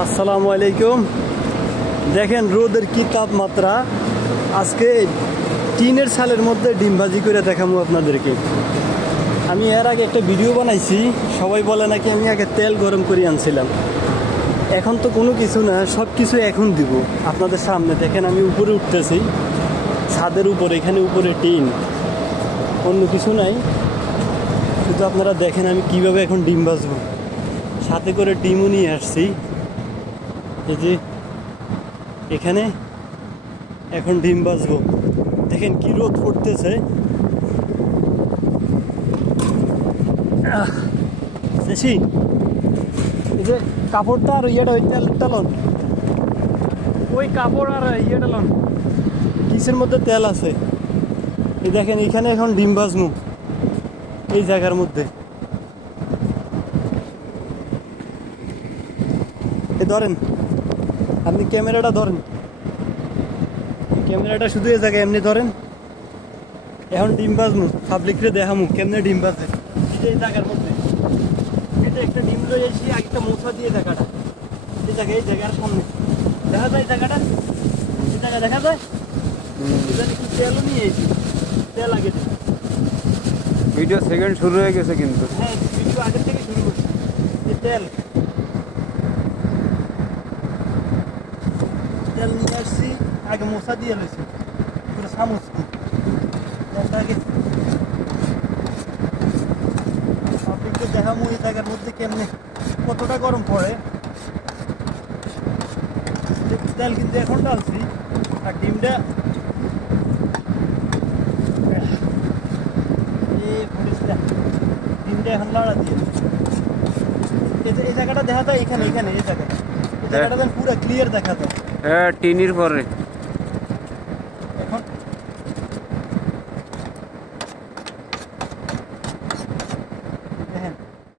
আসসালামু আলাইকুম। দেখেন রোদের কি তাপমাত্রা। আজকে টিনের ছালের মধ্যে ডিম ভাজি করে দেখাবো আপনাদেরকে। আমি এর আগে একটা ভিডিও বানাইছি, সবাই বলে নাকি আমি আগে তেল গরম করে আনছিলাম। এখন তো কোনো কিছু না, সব কিছু এখন দিব আপনাদের সামনে। দেখেন আমি উপরে উঠতেছি, ছাদের উপরে, এখানে উপরে টিন, অন্য কিছু নাই। শুধু আপনারা দেখেন আমি কিভাবে এখন ডিম ভাজবো। সাথে করে ডিমও নিয়ে আসছি। এই যে এখানে এখন ডিম ভাজবো। দেখেন কি রোদ পড়তেছে। বেশি এই যে কাপড়টা আর ইয়েটা, ওই তেলটা লন, ওই কাপড় আর ইয়েটা লন, কিসের মধ্যে তেল আছে। এই দেখেন এখানে এখন ডিম ভাজবো এই জায়গার মধ্যে। এ ধরেন, আপনি ক্যামেরাটা ধরেন, ক্যামেরাটা শুধু এই জায়গায় এমনি ধরেন। এখন ডিম ভাজমু, পাবলিকরে দেখামু কেমনে ডিম ভাজে। এই জায়গার মধ্যে এটা একটা ডিম লই আসি, একটা মশা দিয়ে জায়গাটা, এই জায়গায়, এই জায়গার সামনে দেখা যায় জায়গাটা, এই জায়গা দেখা যায়। এখানে একটু তেলও নিয়ে এসি, তেল আগে দিই। ভিডিও সেকেন্ড শুরু হয়ে গেছে কিন্তু। হ্যাঁ, ভিডিও আগের থেকে শুরু করছি। এই তেল তেল নিয়ে আসছি, আগে মশা দিয়ে লইছি পুরো চামচ আগে। পাবলিককে দেখামু এই জায়গার মধ্যে কেমনে কতটা গরম পড়ে। তেল কিন্তু এখন ডালছি, আর ডিমটা ডিমটা এখন লাড়া দিয়ে এই জায়গাটা দেখা যায়। এখানে এখানে এই জায়গাটা, এই জায়গাটা পুরো ক্লিয়ার দেখা যায়। হ্যাঁ, টিনির পরে এখন